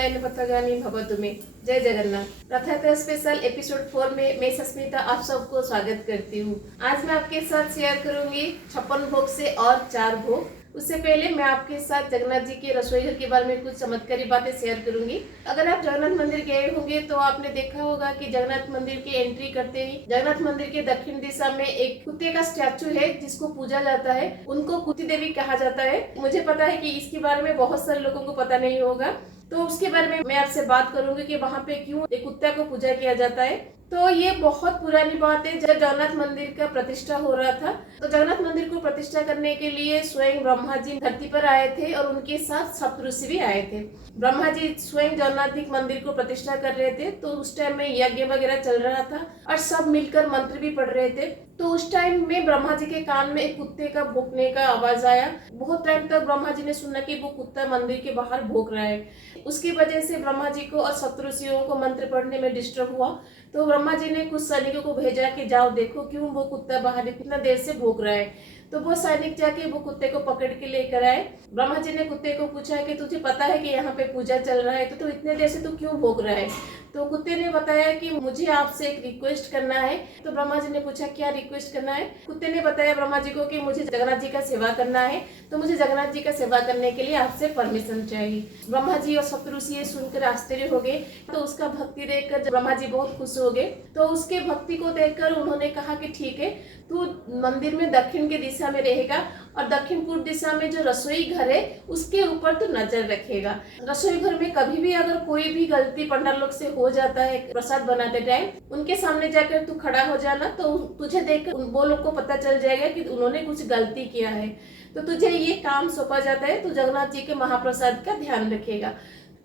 गायन पथगामी भवतु में। जय जगन्नाथ। रथ यात्रा स्पेशल एपिसोड 4 में मैं सस्मिता आप सबको स्वागत करती हूँ। आज मैं आपके साथ शेयर करूंगी 56 भोग से और 4 भोग। उससे पहले मैं आपके साथ जगन्नाथ जी के रसोई घर के बारे में कुछ चमत्कारी बातें शेयर करूंगी। अगर आप जगन्नाथ मंदिर गए होंगे तो आपने देखा होगा कि जगन्नाथ मंदिर की एंट्री करते ही जगन्नाथ मंदिर के दक्षिण दिशा में एक कुत्ते का स्टैचू है जिसको पूजा जाता है। उनको कुत्ती देवी कहा जाता है। मुझे पता है कि इसके बारे में बहुत सारे लोगों को पता नहीं होगा, तो उसके बारे में मैं आपसे बात करूंगी कि वहाँ पे क्यों एक कुत्ते को पूजा किया जाता है। तो ये बहुत पुरानी बात है। जब जगन्नाथ मंदिर का प्रतिष्ठा हो रहा था तो जगन्नाथ मंदिर को प्रतिष्ठा करने के लिए स्वयं ब्रह्मा जी धरती पर आए थे और उनके साथ सप्तऋषि भी आए थे। ब्रह्मा जी स्वयं जगन्नाथ मंदिर को प्रतिष्ठा कर रहे थे, तो उस टाइम में यज्ञ वगैरह चल रहा था और सब मिलकर मंत्र भी पढ़ रहे थे। तो उस टाइम में ब्रह्मा जी के कान में एक कुत्ते का भौंकने का आवाज आया। बहुत टाइम तक ब्रह्मा जी ने सुना कि वो कुत्ता मंदिर के बाहर भौंक रहा है। उसकी वजह से ब्रह्मा जी को और सप्तऋषियों को मंत्र पढ़ने में डिस्टर्ब हुआ। तो ब्रह्मा जी ने कुछ सैनिकों को भेजा कि जाओ देखो क्यों वो कुत्ता बाहर कितना देर से भौंक रहा है। तो वो सैनिक जाके वो कुत्ते को पकड़ के लेकर आए। ब्रह्मा जी ने कुत्ते को पूछा कि तुझे पता है कि यहाँ पे पूजा चल रहा है, तो इतने देर से तू क्यों भौंक रहा है। तो कुत्ते ने बताया कि मुझे आपसे एक रिक्वेस्ट करना है। तो ब्रह्मा जी ने पूछा क्या रिक्वेस्ट करना है। कुत्ते ने बताया ब्रह्मा जी को कि मुझे जगन्नाथ जी का सेवा करना है, तो मुझे जगन्नाथ जी का सेवा करने के लिए आपसे परमिशन चाहिए। ब्रह्मा जी और सप्तऋषि ये सुनकर आश्चर्य हो गए। तो उसका भक्ति देखकर ब्रह्मा जी बहुत खुश हो गए। तो उसके भक्ति को देखकर उन्होंने कहा कि ठीक है, तू मंदिर में दक्षिण की दिशा में रहेगा और दक्षिण पूर्व दिशा में जो रसोई घर है उसके ऊपर तू नजर रखेगा। रसोई घर में कभी भी अगर कोई भी गलती पंडाल लोग से हो जाता है प्रसाद बनाते टाइम, उनके सामने जाकर तू खड़ा हो जाना, तो तुझे देखकर वो लोग को पता चल जाएगा कि उन्होंने कुछ गलती किया है। तो तुझे ये काम सौंपा जाता है, तू जगन्नाथ जी के महाप्रसाद का ध्यान रखेगा।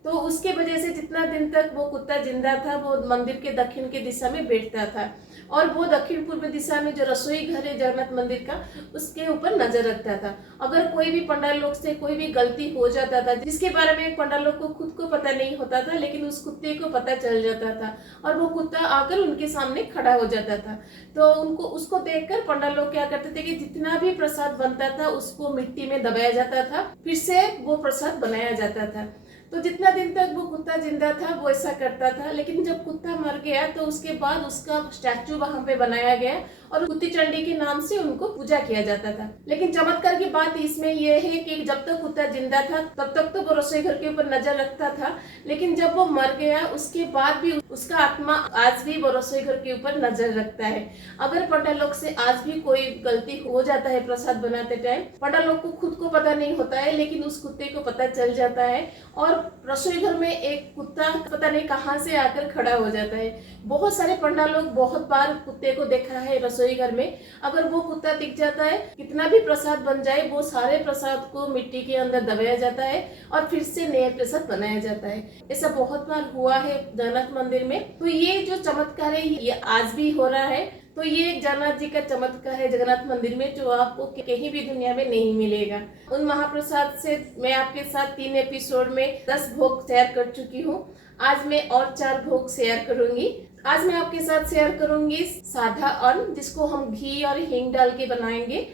तो उसके वजह से जितना दिन तक वो कुत्ता जिंदा था वो मंदिर के दक्षिण की दिशा में बैठता था और वो दक्षिण पूर्व दिशा में जो रसोई घर है जगन्नाथ मंदिर का उसके ऊपर नजर रखता था। अगर कोई भी पंडाल लोग से कोई भी गलती हो जाता था जिसके बारे में पंडाल लोग को खुद को पता नहीं होता था, लेकिन उस कुत्ते को पता चल जाता था और वो कुत्ता आकर उनके सामने खड़ा हो जाता था। तो उनको उसको देखकर पंडाल लोग क्या करते थे कि जितना भी प्रसाद बनता था उसको मिट्टी में दबाया जाता था, फिर से वो प्रसाद बनाया जाता था। तो जितना दिन तक वो कुत्ता जिंदा था वो ऐसा करता था, लेकिन जब कुत्ता मर गया तो उसके बाद उसका स्टैचू वहां पे बनाया गया और कुत्ती चंडी के नाम से उनको पूजा किया जाता था। लेकिन चमत्कार की बात इसमें यह है कि जब तक कुत्ता जिंदा था तब तक तो वो रसोई घर के ऊपर नजर रखता था, लेकिन जब वो मर गया उसके बाद भी उसका आत्मा आज भी वो रसोई घर के ऊपर नजर रखता है। अगर पंडाल लोग से आज भी कोई गलती हो जाता है प्रसाद बनाते टाइम, पंडाल लोग को खुद को पता नहीं होता है लेकिन उस कुत्ते को पता चल जाता है और रसोई घर में एक कुत्ता पता नहीं कहां से आकर खड़ा हो जाता है। बहुत सारे पंडाल लोग बहुत बार कुत्ते को देखा है रसोई घर में। अगर वो कुत्ता दिख जाता है, कितना भी प्रसाद बन जाए, वो सारे प्रसाद को मिट्टी के अंदर दबाया जाता है और फिर से नया प्रसाद बनाया जाता है। ऐसा बहुत बार हुआ है जगन्नाथ मंदिर में। तो ये जो चमत्कार है ये आज भी हो रहा है। तो ये जगन्नाथ जी का चमत्कार है जगन्नाथ मंदिर में जो आपको कहीं भी दुनिया में नहीं मिलेगा। उन महाप्रसाद से मैं आपके साथ 3 एपिसोड में 10 भोग शेयर कर चुकी हूँ। आज मैं और 4 भोग शेयर करूंगी। आज मैं आपके साथ शेयर करूंगी साधा अन्न जिसको हम घी और हींग डाल के बनाएंगे,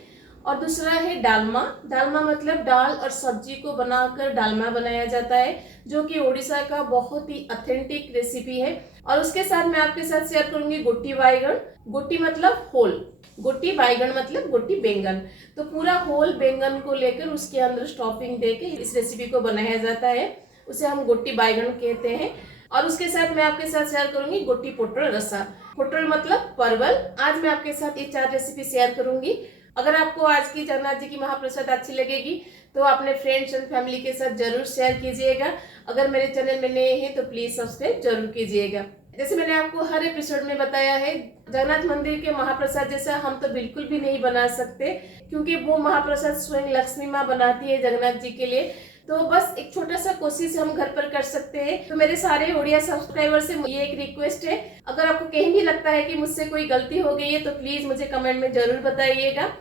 और दूसरा है डालमा। डालमा मतलब दाल और सब्जी को बनाकर डालमा बनाया जाता है, जो कि उड़ीसा का बहुत ही ऑथेंटिक रेसिपी है। और उसके साथ मैं आपके साथ शेयर करूंगी गोटी बैगन। गोटी मतलब होल, गोटी बैगन मतलब गोटी बैंगन। तो पूरा होल बैंगन को लेकर उसके अंदर स्टफिंग देके इस रेसिपी को बनाया जाता है, उसे हम गोटी बैगन कहते हैं। और उसके साथ मैं आपके साथ शेयर करूंगी गोटी पोटल रसा। पोटल मतलब परवल। आज मैं आपके साथ ये 4 रेसिपी शेयर करूंगी। अगर आपको आज की जगन्नाथ जी की महाप्रसाद अच्छी लगेगी तो अपने फ्रेंड्स एंड फैमिली के साथ जरूर शेयर कीजिएगा। अगर मेरे चैनल में नए हैं तो प्लीज सब्सक्राइब जरूर कीजिएगा। जैसे मैंने आपको हर एपिसोड में बताया है, जगन्नाथ मंदिर के महाप्रसाद जैसा हम तो बिल्कुल भी नहीं बना सकते, क्योंकि वो महाप्रसाद स्वयं लक्ष्मी माँ बनाती है जगन्नाथ जी के लिए। तो बस एक छोटा सा कोशिश हम घर पर कर सकते हैं। तो मेरे सारे ओडिया सब्सक्राइबर से ये एक रिक्वेस्ट है, अगर आपको कहीं भी लगता है कि मुझसे कोई गलती हो गई है तो प्लीज मुझे कमेंट में जरूर बताइएगा।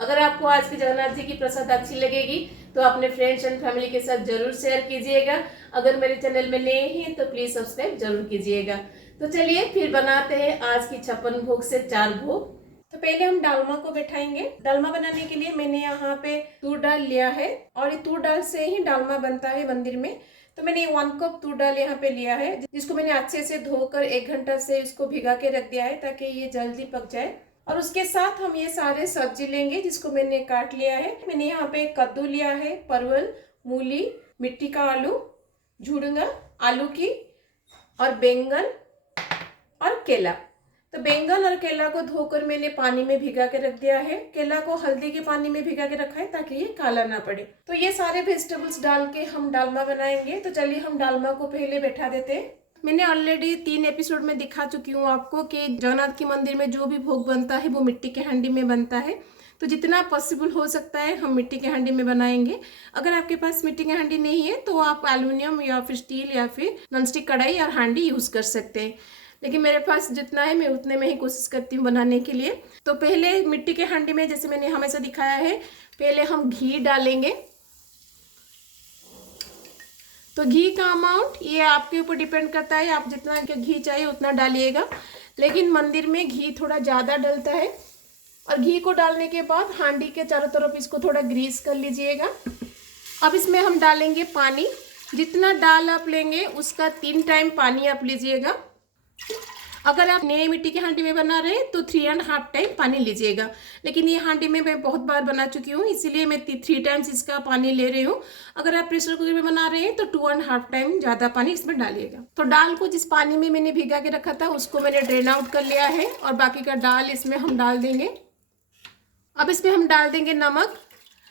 अगर आपको आज की जगन्नाथ जी की प्रसाद अच्छी लगेगी तो अपने फ्रेंड्स एंड फैमिली के साथ जरूर शेयर कीजिएगा। अगर मेरे चैनल में नए हैं तो प्लीज सब्सक्राइब जरूर कीजिएगा। तो चलिए फिर बनाते हैं आज की 56 भोग से 4 भोग। तो पहले हम डालमा को बैठाएंगे। डालमा बनाने के लिए मैंने यहाँ पे तूर दाल लिया है और ये तूर दाल से ही डालमा बनता है मंदिर में। तो मैंने 1 कप दूध डाल यहाँ पे लिया है, जिसको मैंने अच्छे से धोकर 1 घंटा से इसको भिगा के रख दिया है ताकि ये जल्दी पक जाए। और उसके साथ हम ये सारे सब्जी लेंगे जिसको मैंने काट लिया है। मैंने यहाँ पे कद्दू लिया है, परवल, मूली, मिट्टी का आलू, झुड़ंगा, आलू की, और बैंगन और केला। तो बैंगन और केला को धोकर मैंने पानी में भिगा के रख दिया है। केला को हल्दी के पानी में भिगा के रखा है ताकि ये काला ना पड़े। तो ये सारे वेजिटेबल्स डाल के हम डालमा बनाएंगे। तो चलिए हम डालमा को पहले बैठा देते हैं। मैंने ऑलरेडी 3 एपिसोड में दिखा चुकी हूँ आपको कि जगन्नाथ के मंदिर में जो भी भोग बनता है वो मिट्टी के हांडी में बनता है। तो जितना पॉसिबल हो सकता है हम मिट्टी के हांडी में बनाएंगे। अगर आपके पास मिट्टी की हांडी नहीं है तो आप एल्युमिनियम या फिर स्टील या फिर नॉनस्टिक कढ़ाई और हांडी यूज़ कर सकते हैं, लेकिन मेरे पास जितना है मैं उतने में ही कोशिश करती हूँ बनाने के लिए। तो पहले मिट्टी के हांडी में, जैसे मैंने हमेशा दिखाया है, पहले हम घी डालेंगे। तो घी का अमाउंट ये आपके ऊपर डिपेंड करता है, आप जितना घी चाहिए उतना डालिएगा, लेकिन मंदिर में घी थोड़ा ज़्यादा डलता है। और घी को डालने के बाद हांडी के चारों तरफ इसको थोड़ा ग्रीस कर लीजिएगा। अब इसमें हम डालेंगे पानी। जितना दाल आप लेंगे उसका 3 टाइम पानी आप लीजिएगा। अगर आप नए मिट्टी की हांडी में बना रहे हैं तो 3.5 टाइम पानी लीजिएगा, लेकिन ये हांडी में मैं बहुत बार बना चुकी हूँ इसीलिए मैं 3 टाइम्स इसका पानी ले रही हूँ। अगर आप प्रेशर कुकर में बना रहे हैं तो 2.5 टाइम ज़्यादा पानी इसमें डालिएगा। तो दाल को जिस पानी में मैंने भिगा के रखा था उसको मैंने ड्रेन आउट कर लिया है और बाकी का दाल इसमें हम डाल देंगे। अब इसमें हम डाल देंगे नमक।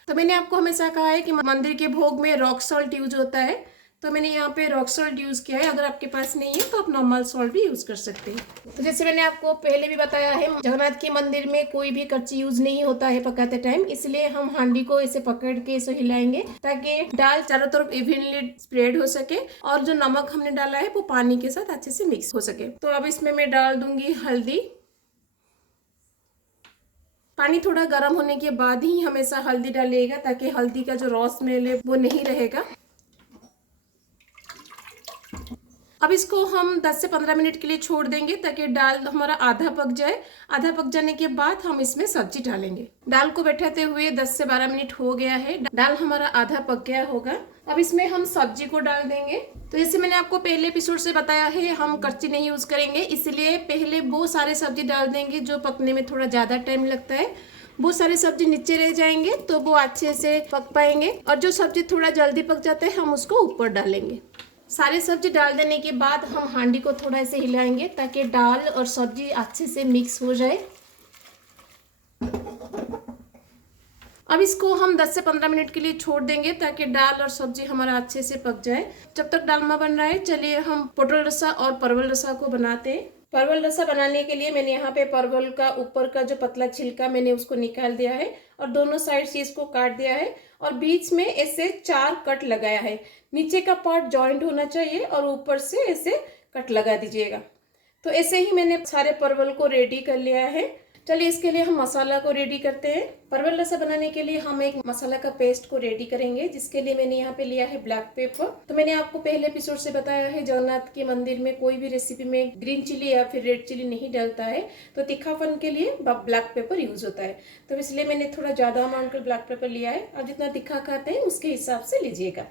तो मैंने आपको हमेशा कहा है कि मंदिर के भोग में रॉक सॉल्ट यूज होता है, तो मैंने यहाँ पे रॉक सॉल्ट यूज़ किया है। अगर आपके पास नहीं है तो आप नॉर्मल सॉल्ट भी यूज़ कर सकते हैं। तो जैसे मैंने आपको पहले भी बताया है, जगन्नाथ के मंदिर में कोई भी कच्ची यूज़ नहीं होता है पकाते टाइम, इसलिए हम हांडी को ऐसे पकड़ के ऐसे हिलाएंगे ताकि दाल चारों तरफ इवनली स्प्रेड हो सके और जो नमक हमने डाला है वो पानी के साथ अच्छे से मिक्स हो सके। तो अब इसमें मैं डाल दूंगी हल्दी। पानी थोड़ा गर्म होने के बाद ही हमेशा हल्दी डालिएगा ताकि हल्दी का जो रॉ स्मेल है वो नहीं रहेगा। अब इसको हम 10 से 15 मिनट के लिए छोड़ देंगे ताकि दाल हमारा आधा पक जाए। आधा पक जाने के बाद हम इसमें सब्जी डालेंगे। दाल को बैठाते हुए 10 से 12 मिनट हो गया है, दाल हमारा आधा पक गया होगा। अब इसमें हम सब्जी को डाल देंगे। तो जैसे मैंने आपको पहले एपिसोड से बताया है, हम कच्ची नहीं यूज करेंगे, इसलिए पहले वो सारे सब्जी डाल देंगे जो पकने में थोड़ा ज्यादा टाइम लगता है। वो सारे सब्जी नीचे रह जाएंगे तो वो अच्छे से पक पाएंगे, और जो सब्जी थोड़ा जल्दी पक जाता है हम उसको ऊपर डालेंगे। सारे सब्जी डाल देने के बाद हम हांडी को थोड़ा ऐसे हिलाएंगे ताकि दाल और सब्जी अच्छे से मिक्स हो जाए। अब इसको हम 10 से 15 मिनट के लिए छोड़ देंगे ताकि दाल और सब्जी हमारा अच्छे से पक जाए। जब तक डालमा बन रहा है चलिए हम पोटल रसा और परवल रसा को बनाते हैं। परवल रसा बनाने के लिए मैंने यहाँ पे परवल का ऊपर का जो पतला छिलका मैंने उसको निकाल दिया है और दोनों साइड से इसको काट दिया है और बीच में ऐसे 4 कट लगाया है। नीचे का पार्ट जॉइंट होना चाहिए और ऊपर से ऐसे कट लगा दीजिएगा। तो ऐसे ही मैंने सारे परवल को रेडी कर लिया है। चलिए इसके लिए हम मसाला को रेडी करते हैं। परवल रसा बनाने के लिए हम एक मसाला का पेस्ट को रेडी करेंगे, जिसके लिए मैंने यहाँ पे लिया है ब्लैक पेपर। तो मैंने आपको पहले एपिसोड से बताया है जगन्नाथ के मंदिर में कोई भी रेसिपी में ग्रीन चिली या फिर रेड चिली नहीं डलता है, तो तीखापन के लिए ब्लैक पेपर यूज होता है। तो इसलिए मैंने थोड़ा ज़्यादा अमाउंट का ब्लैक पेपर लिया है। आप जितना तीखा खाते हैं उसके हिसाब से लीजिएगा।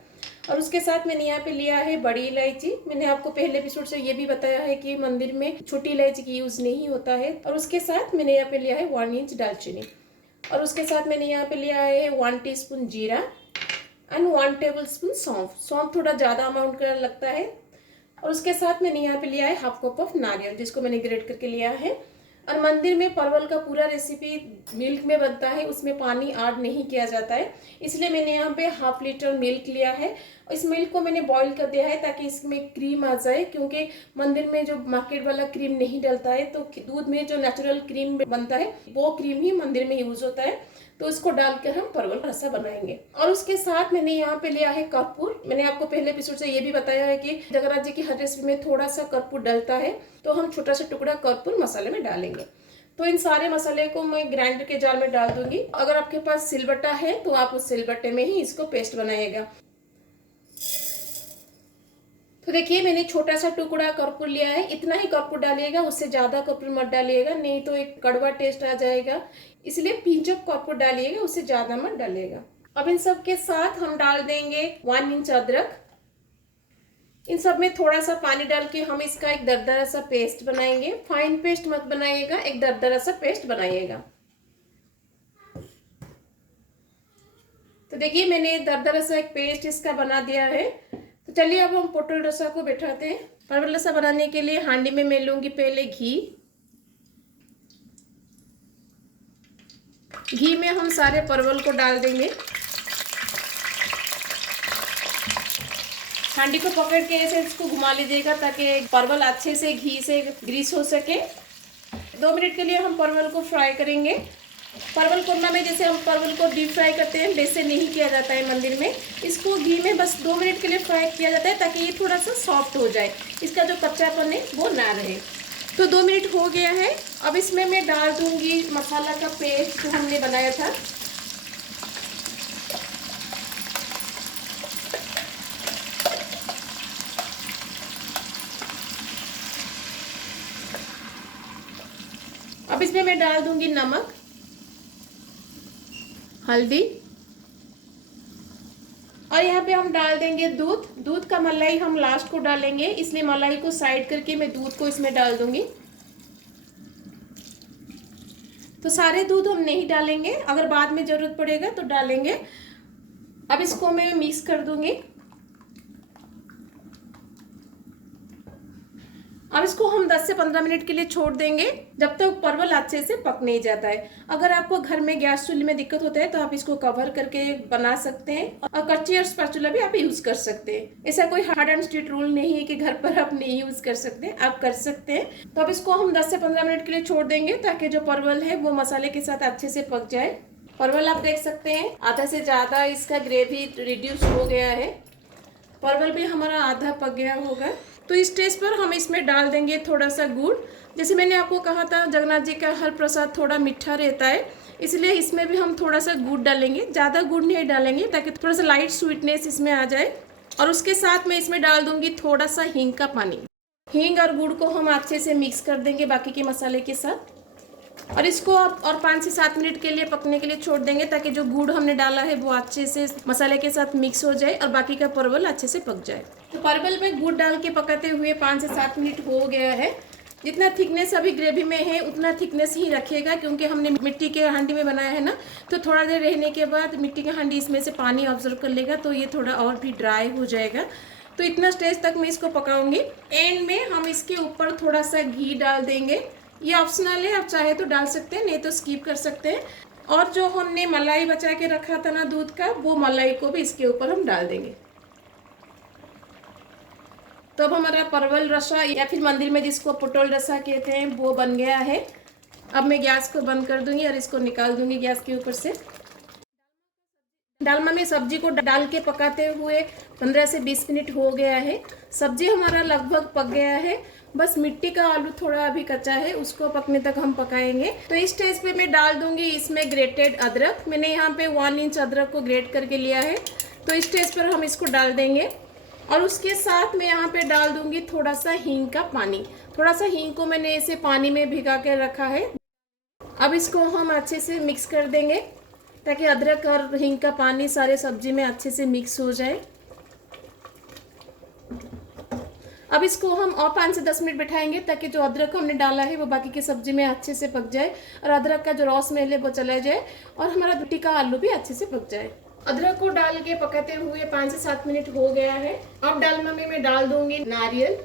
और उसके साथ मैंने यहाँ पे लिया है बड़ी इलायची। मैंने आपको पहले एपिसोड से ये भी बताया है कि मंदिर में छोटी इलायची की यूज नहीं होता है। और उसके साथ मैंने यहाँ पे लिया है 1 इंच दालचीनी। और उसके साथ मैंने यहाँ पे लिया है 1 टीस्पून जीरा एंड 1 टेबल स्पून सौंफ। सौंफ थोड़ा ज़्यादा अमाउंट का लगता है। और उसके साथ मैंने यहाँ पे लिया है 1/2 कप ऑफ नारियल, जिसको मैंने ग्रेट करके लिया है। और मंदिर में परवल का पूरा रेसिपी मिल्क में बनता है, उसमें पानी ऐड नहीं किया जाता है, इसलिए मैंने यहाँ पे 1/2 लीटर मिल्क लिया है। इस मिल्क को मैंने बॉईल कर दिया है ताकि इसमें क्रीम आ जाए, क्योंकि मंदिर में जो मार्केट वाला क्रीम नहीं डलता है, तो दूध में जो नेचुरल क्रीम बनता है वो क्रीम ही मंदिर में यूज होता है। तो इसको डालकर हम परवल रसा बनाएंगे। और उसके साथ मैंने यहाँ पे लिया है कर्पूर। मैंने आपको पहले एपिसोड से ये भी बताया है कि जगन्नाथ जी की हर रेसिपी में थोड़ा सा कर्पूर डलता है, तो हम छोटा सा टुकड़ा कर्पूर मसाले में डालेंगे। तो इन सारे मसाले को मैं ग्राइंडर के जार में डाल दूंगी। अगर आपके पास सिलबट्टा है तो आप उस सिलबट्टे में ही इसको पेस्ट बनाइएगा। तो देखिए मैंने छोटा सा टुकड़ा कर्पूर लिया है, इतना ही कर्पूर डालिएगा, उससे ज्यादा कर्पूर मत डालिएगा, नहीं तो एक कड़वा टेस्ट आ जाएगा। इसलिए पिंच ऑफ कर्पूर डालिएगा, उससे ज्यादा मत डालिएगा। अब इन सब के साथ हम डाल देंगे 1 इंच अदरक इन सब में थोड़ा सा पानी डाल के हम इसका एक दरदरा सा पेस्ट बनाएंगे। फाइन पेस्ट मत बनाइएगा, एक दरदरा सा पेस्ट बनाइएगा। तो देखिए मैंने दरदरा सा एक पेस्ट इसका बना दिया है। तो चलिए अब हम पोटल रसा को बैठाते हैं। परवल रसा बनाने के लिए हांडी में मैं लूंगी पहले घी में हम सारे परवल को डाल देंगे। हांडी को पकड़ के ऐसे इसको घुमा लीजिएगा ताकि परवल अच्छे से घी से ग्रीस हो सके। 2 मिनट के लिए हम परवल को फ्राई करेंगे। परवल कोरमा में जैसे हम परवल को डीप फ्राई करते हैं वैसे नहीं किया जाता है मंदिर में। इसको घी में बस 2 मिनट के लिए फ्राई किया जाता है ताकि ये थोड़ा सा सॉफ्ट हो जाए, इसका जो कच्चापन है वो ना रहे। तो 2 मिनट हो गया है। अब इसमें मैं डाल दूंगी मसाला का पेस्ट जो हमने बनाया था। अब इसमें मैं डाल दूंगी नमक, हल्दी और यहाँ पे हम डाल देंगे दूध। दूध का मलाई हम लास्ट को डालेंगे, इसलिए मलाई को साइड करके मैं दूध को इसमें डाल दूंगी। तो सारे दूध हम नहीं डालेंगे, अगर बाद में जरूरत पड़ेगा तो डालेंगे। अब इसको मैं मिक्स कर दूंगी। अब इसको हम 10 से 15 मिनट के लिए छोड़ देंगे जब तक परवल अच्छे से पक नहीं जाता है। अगर आपको घर में गैस चूल्हे में दिक्कत होता है तो आप इसको कवर करके बना सकते हैं और कच्ची और स्पैचुला भी आप यूज कर सकते हैं। ऐसा कोई हार्ड एंड स्ट्रिक्ट रूल नहीं है कि घर पर आप नहीं यूज कर सकते, आप कर सकते हैं। तो अब इसको हम 10 से 15 मिनट के लिए छोड़ देंगे ताकि जो परवल है वो मसाले के साथ अच्छे से पक जाए। परवल आप देख सकते हैं आधा से ज्यादा इसका ग्रेवी रिड्यूस हो गया है। परवल भी हमारा आधा पक गया होगा। तो इस स्टेज पर हम इसमें डाल देंगे थोड़ा सा गुड़। जैसे मैंने आपको कहा था जगन्नाथ जी का हर प्रसाद थोड़ा मीठा रहता है, इसलिए इसमें भी हम थोड़ा सा गुड़ डालेंगे। ज़्यादा गुड़ नहीं डालेंगे ताकि थोड़ा सा लाइट स्वीटनेस इसमें आ जाए। और उसके साथ मैं इसमें डाल दूंगी थोड़ा सा हींग का पानी। हींग और गुड़ को हम अच्छे से मिक्स कर देंगे बाकी के मसाले के साथ और इसको और 5 से 7 मिनट के लिए पकने के लिए छोड़ देंगे ताकि जो गुड़ हमने डाला है वो अच्छे से मसाले के साथ मिक्स हो जाए और बाकी का परवल अच्छे से पक जाए। तो परवल में गुड़ डाल के पकाते हुए 5 से 7 मिनट हो गया है। जितना थिकनेस अभी ग्रेवी में है उतना थिकनेस ही रखिएगा क्योंकि हमने मिट्टी के हांडी में बनाया है ना, तो थोड़ा देर रहने के बाद मिट्टी के हांडी इसमें से पानी ऑब्जर्व कर लेगा तो ये थोड़ा और भी ड्राई हो जाएगा। तो इतना स्टेज तक मैं इसको पकाऊंगी। एंड में हम इसके ऊपर थोड़ा सा घी डाल देंगे। ये ऑप्शनल है, आप चाहे तो डाल सकते हैं, नहीं तो स्किप कर सकते हैं। और जो हमने मलाई बचा के रखा था ना दूध का, वो मलाई को भी इसके ऊपर हम डाल देंगे। तो अब हमारा परवल रसा या फिर मंदिर में जिसको पोटल रसा कहते हैं वो बन गया है। अब मैं गैस को बंद कर दूंगी और इसको निकाल दूंगी गैस के ऊपर से। डालमा में सब्जी को डाल के पकाते हुए 15 से 20 मिनट हो गया है। सब्जी हमारा लगभग पक गया है, बस मिट्टी का आलू थोड़ा अभी कच्चा है, उसको पकने तक हम पकाएंगे। तो इस स्टेज पे मैं डाल दूंगी इसमें ग्रेटेड अदरक। मैंने यहाँ पे 1 इंच अदरक को ग्रेट करके लिया है। तो इस स्टेज पर हम इसको डाल देंगे और उसके साथ मैं यहाँ पे डाल दूंगी थोड़ा सा हींग का पानी। थोड़ा सा हींग को मैंने ऐसे पानी में भिगा के रखा है। अब इसको हम अच्छे से मिक्स कर देंगे ताकि अदरक और हींग का पानी सारे सब्जी में अच्छे से मिक्स हो जाए। अब इसको हम और 5 से 10 मिनट बैठाएंगे ताकि जो अदरक हमने डाला है वो बाकी की सब्जी में अच्छे से पक जाए और अदरक का जो रॉ स्मेल है वो चला जाए और हमारा मिट्टी का आलू भी अच्छे से पक जाए। अदरक को डाल के पकाते हुए 5 से 7 मिनट हो गया है। अब डालमा में मैं डाल दूंगी नारियल।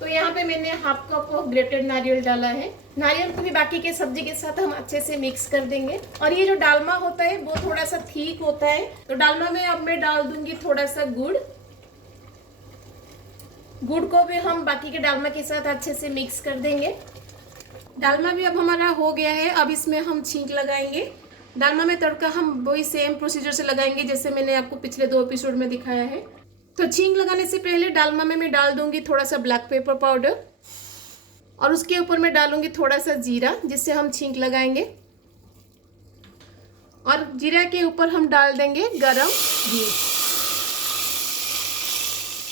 तो यहाँ पे मैंने हाफ कप ऑफ ग्रेटेड नारियल डाला है। नारियल को भी बाकी के सब्जी के साथ हम अच्छे से मिक्स कर देंगे। और ये जो डालमा होता है वो थोड़ा सा ठीक होता है। तो डालमा में अब मैं डाल दूंगी थोड़ा सा गुड़। गुड़ को भी हम बाकी के डालमा के साथ अच्छे से मिक्स कर देंगे। डालमा भी अब हमारा हो गया है। अब इसमें हम छींक लगाएंगे। डालमा में तड़का हम वही सेम प्रोसीजर से लगाएंगे जैसे मैंने आपको पिछले 2 एपिसोड में दिखाया है। तो छींक लगाने से पहले डालमा में मैं डाल दूंगी थोड़ा सा ब्लैक पेपर पाउडर और उसके ऊपर मैं डालूंगी थोड़ा सा जीरा जिससे हम छींक लगाएंगे। और जीरा के ऊपर हम डाल देंगे गरम घी।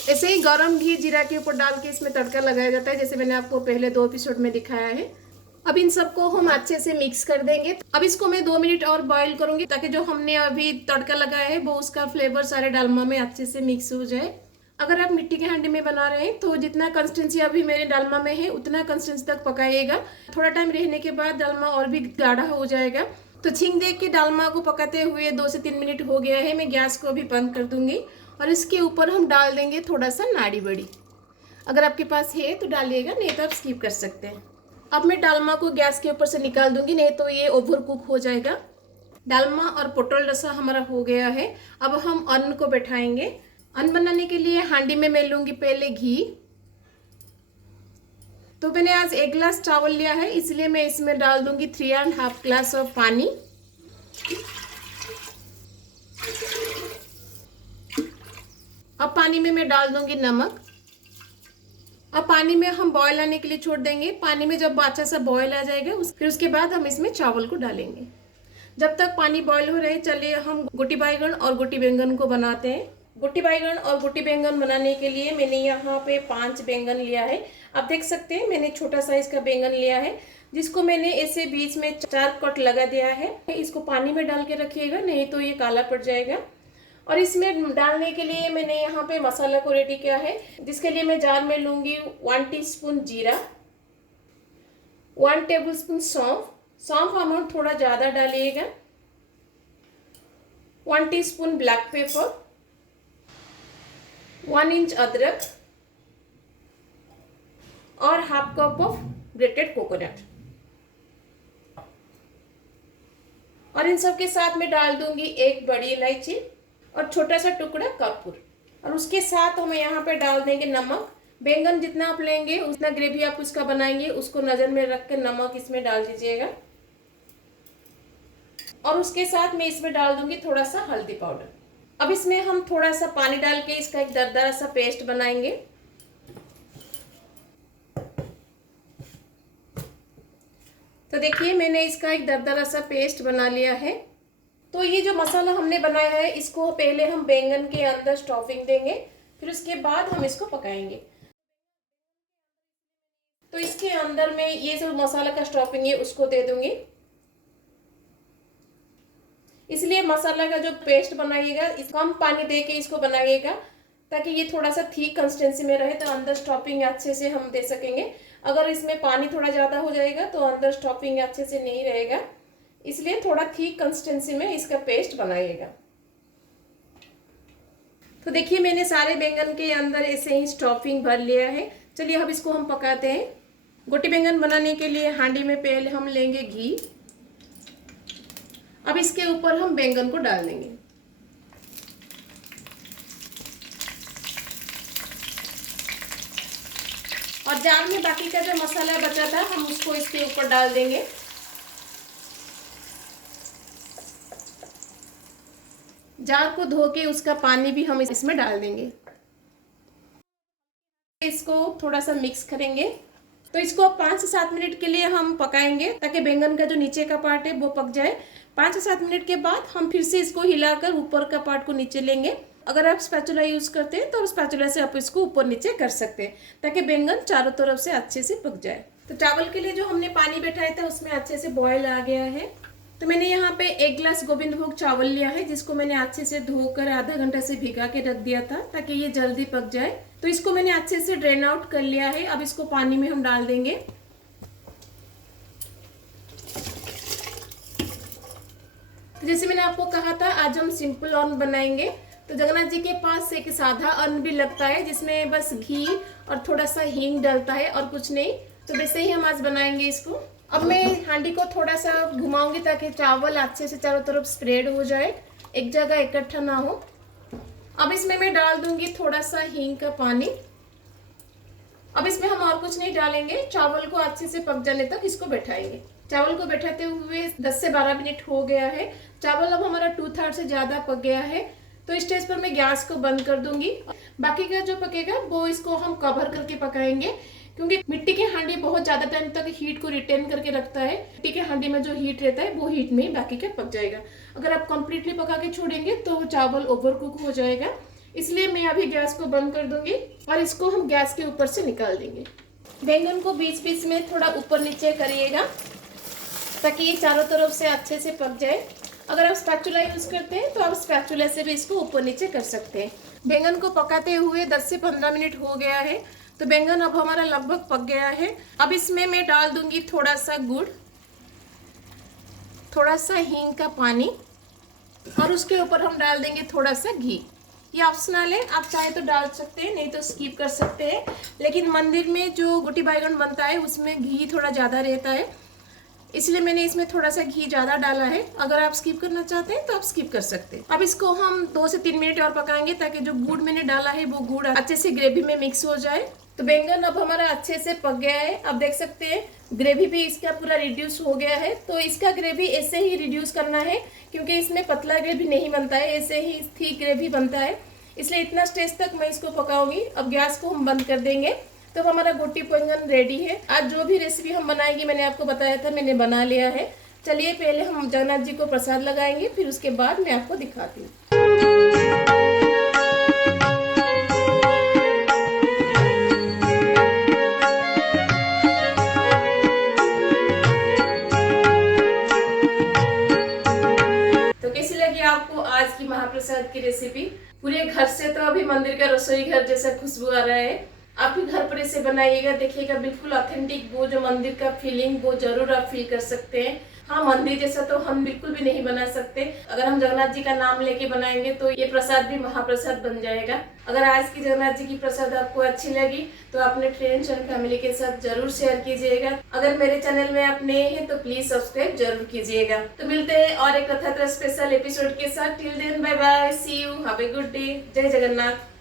ऐसे ही गरम घी जीरा के ऊपर डाल के इसमें तड़का लगाया जाता है जैसे मैंने आपको पहले 2 एपिसोड में दिखाया है। अब इन सबको हम अच्छे से मिक्स कर देंगे। अब इसको मैं 2 मिनट और बॉईल करूंगी ताकि जो हमने अभी तड़का लगाया है वो उसका फ्लेवर सारे डालमा में अच्छे से मिक्स हो जाए। अगर आप मिट्टी के हांडी में बना रहे हैं तो जितना कंसिस्टेंसी अभी मेरे डालमा में है उतना कंसिस्टेंसी तक पकाइएगा। थोड़ा टाइम रहने के बाद डालमा और भी गाढ़ा हो जाएगा। तो छींक देख के डालमा को पकाते हुए 2 से 3 मिनट हो गया है। मैं गैस को अभी बंद कर दूंगी और इसके ऊपर हम डाल देंगे थोड़ा सा नाड़ी बड़ी। अगर आपके पास है तो डालिएगा, नहीं तो आप स्किप कर सकते हैं। अब मैं डालमा को गैस के ऊपर से निकाल दूंगी, नहीं तो ये ओवर कुक हो जाएगा। डालमा और पोटल रसा हमारा हो गया है। अब हम अन्न को बैठाएंगे। अन्न बनाने के लिए हांडी में मैं लूंगी पहले घी। तो मैंने आज 1 गिलास चावल लिया है, इसलिए मैं इसमें डाल दूंगी 3.5 ग्लास ऑफ पानी। अब पानी में मैं डाल दूंगी नमक। अब पानी में हम बॉयल आने के लिए छोड़ देंगे। पानी में जब अच्छा सा बॉयल आ जाएगा फिर उसके बाद हम इसमें चावल को डालेंगे। जब तक पानी बॉयल हो रहे चलिए हम गोटी बैंगन और गोटी बैंगन को बनाते हैं। गोटी बैंगन और गोटी बैंगन बनाने के लिए मैंने यहाँ पे 5 बैंगन लिया है। आप देख सकते हैं मैंने छोटा साइज का बैंगन लिया है, जिसको मैंने ऐसे बीच में 4 कट लगा दिया है। इसको पानी में डाल के रखिएगा, नहीं तो ये काला पड़ जाएगा। और इसमें डालने के लिए मैंने यहाँ पे मसाला को रेडी किया है, जिसके लिए मैं जार में लूंगी 1 टीस्पून जीरा, 1 टेबलस्पून सौंफ। सौंफ अमाउंट थोड़ा ज़्यादा डालिएगा। 1 टीस्पून ब्लैक पेपर, 1 इंच अदरक और half cup of grated coconut. और इन सब के साथ में डाल दूंगी 1 बड़ी इलायची और छोटा सा टुकड़ा कपूर। और उसके साथ हम यहाँ पे डाल देंगे नमक। बैंगन जितना आप लेंगे उतना ग्रेवी आप उसका बनाएंगे, उसको नज़र में रख के नमक इसमें डाल दीजिएगा। और उसके साथ मैं इसमें डाल दूंगी थोड़ा सा हल्दी पाउडर। अब इसमें हम थोड़ा सा पानी डाल के इसका एक दरदरा सा पेस्ट बनाएंगे। तो देखिए मैंने इसका एक दरदरा सा पेस्ट बना लिया है। तो ये जो मसाला हमने बनाया है इसको पहले हम बैंगन के अंदर स्टफिंग देंगे, फिर उसके बाद हम इसको पकाएंगे। तो इसके अंदर मैं ये जो मसाला का स्टफिंग है उसको दे दूंगी। इसलिए मसाला का जो पेस्ट बनाइएगा कम पानी दे के इसको बनाइएगा, ताकि ये थोड़ा सा थिक कंसिस्टेंसी में रहे, तो अंदर स्टफिंग अच्छे से हम दे सकेंगे। अगर इसमें पानी थोड़ा ज़्यादा हो जाएगा तो अंदर स्टफिंग अच्छे से नहीं रहेगा, इसलिए थोड़ा थिक कंसिस्टेंसी में इसका पेस्ट बनाइएगा। तो देखिए मैंने सारे बैंगन के अंदर ऐसे ही स्टफिंग भर लिया है। चलिए अब इसको हम पकाते हैं। गोटी बैंगन बनाने के लिए हांडी में पहले हम लेंगे घी। अब इसके ऊपर हम बैंगन को डाल देंगे। और जार में बाकी का जो मसाला बचा था हम उसको इसके ऊपर डाल देंगे। जार को धो के उसका पानी भी हम इसमें डाल देंगे। इसको थोड़ा सा मिक्स करेंगे। तो इसको 5 से 7 मिनट के लिए हम पकाएंगे, ताकि बैंगन का जो नीचे का पार्ट है वो पक जाए। 5 से 7 मिनट के बाद हम फिर से इसको हिलाकर ऊपर का पार्ट को नीचे लेंगे। अगर आप स्पैचुला यूज करते हैं तो स्पैचुला से आप इसको ऊपर नीचे कर सकते हैं, ताकि बैंगन चारों तरफ से अच्छे से पक जाए। तो चावल के लिए जो हमने पानी बैठाया था उसमें अच्छे से बॉयल आ गया है। तो मैंने यहाँ पे 1 गिलास गोविंदभोग चावल लिया है, जिसको मैंने अच्छे से धोकर आधा घंटा से भिगा के रख दिया था, ताकि ये जल्दी पक जाए। तो इसको मैंने अच्छे से ड्रेन आउट कर लिया है। अब इसको पानी में हम डाल देंगे। तो जैसे मैंने आपको कहा था आज हम सिंपल अन्न बनाएंगे। तो जगन्नाथ जी के पास एक साधा अन्न भी लगता है, जिसमें बस घी और थोड़ा सा हींग डलता है और कुछ नहीं। तो वैसे ही हम आज बनाएंगे इसको। अब मैं हांडी को थोड़ा सा घुमाऊंगी ताकि चावल अच्छे से चारों तरफ स्प्रेड हो जाए, एक जगह इकट्ठा ना हो। अब इसमें मैं डाल दूंगी थोड़ा सा हींग का पानी। अब इसमें हम और कुछ नहीं डालेंगे, चावल को अच्छे से पक जाने तक इसको बैठाएंगे। चावल को बैठाते हुए 10 से 12 मिनट हो गया है। चावल अब हमारा 2/3 से ज़्यादा पक गया है। तो इस स्टेज पर मैं गैस को बंद कर दूंगी। बाकी का जो पकेगा वो इसको हम कवर करके पकाएंगे, क्योंकि मिट्टी के हांडी बहुत ज़्यादा टाइम तक हीट को रिटेन करके रखता है। मिट्टी के हांडी में जो हीट रहता है वो हीट में ही बाकी का पक जाएगा। अगर आप कंप्लीटली पका के छोड़ेंगे तो चावल ओवर कुक हो जाएगा। इसलिए मैं अभी गैस को बंद कर दूंगी और इसको हम गैस के ऊपर से निकाल देंगे। बैंगन को बीच बीच में थोड़ा ऊपर नीचे करिएगा, ताकि ये चारों तरफ से अच्छे से पक जाए। अगर आप स्पैचुला यूज करते हैं तो आप स्पैचुला से भी इसको ऊपर नीचे कर सकते हैं। बैंगन को पकाते हुए 10 से 15 मिनट हो गया है, तो बैंगन अब हमारा लगभग पक गया है। अब इसमें मैं डाल दूंगी थोड़ा सा गुड़, थोड़ा सा हींग का पानी और उसके ऊपर हम डाल देंगे थोड़ा सा घी। ये ऑप्शनल है, आप चाहे तो डाल सकते हैं, नहीं तो स्किप कर सकते हैं। लेकिन मंदिर में जो गुटी बैगन बनता है उसमें घी थोड़ा ज़्यादा रहता है, इसलिए मैंने इसमें थोड़ा सा घी ज़्यादा डाला है। अगर आप स्किप करना चाहते हैं तो आप स्किप कर सकते हैं। अब इसको हम 2 से 3 मिनट और पकाएंगे ताकि जो गुड़ मैंने डाला है वो गुड़ अच्छे से ग्रेवी में मिक्स हो जाए। तो बैंगन अब हमारा अच्छे से पक गया है। आप देख सकते हैं ग्रेवी भी इसका पूरा रिड्यूस हो गया है। तो इसका ग्रेवी ऐसे ही रिड्यूस करना है, क्योंकि इसमें पतला ग्रेवी नहीं बनता है, ऐसे ही थिक ग्रेवी बनता है, इसलिए इतना स्टेज तक मैं इसको पकाऊंगी। अब गैस को हम बंद कर देंगे। तो हमारा गोटी बैंगन रेडी है। आज जो भी रेसिपी हम बनाएंगे मैंने आपको बताया था, मैंने बना लिया है। चलिए पहले हम जगन्नाथ जी को प्रसाद लगाएंगे, फिर उसके बाद मैं आपको दिखाती हूँ। तो कैसी लगी आपको आज की महाप्रसाद की रेसिपी? पूरे घर से तो अभी मंदिर का रसोई घर जैसा खुशबू आ रहा है। आप भी घर पर इसे बनाइएगा, देखिएगा बिल्कुल ऑथेंटिक वो जो मंदिर का फीलिंग वो जरूर आप फील कर सकते हैं। हाँ, मंदिर जैसा तो हम बिल्कुल भी नहीं बना सकते। अगर हम जगन्नाथ जी का नाम लेके बनाएंगे तो ये प्रसाद भी महाप्रसाद बन जाएगा। अगर आज की जगन्नाथ जी की प्रसाद आपको अच्छी लगी तो अपने फ्रेंड्स एंड फैमिली के साथ जरूर शेयर कीजिएगा। अगर मेरे चैनल में आप नए हैं तो प्लीज सब्सक्राइब जरूर कीजिएगा। तो मिलते हैं और एक रथ यात्रा स्पेशल एपिसोड के साथ। Till then bye bye, see you, have a good day. जय जगन्नाथ।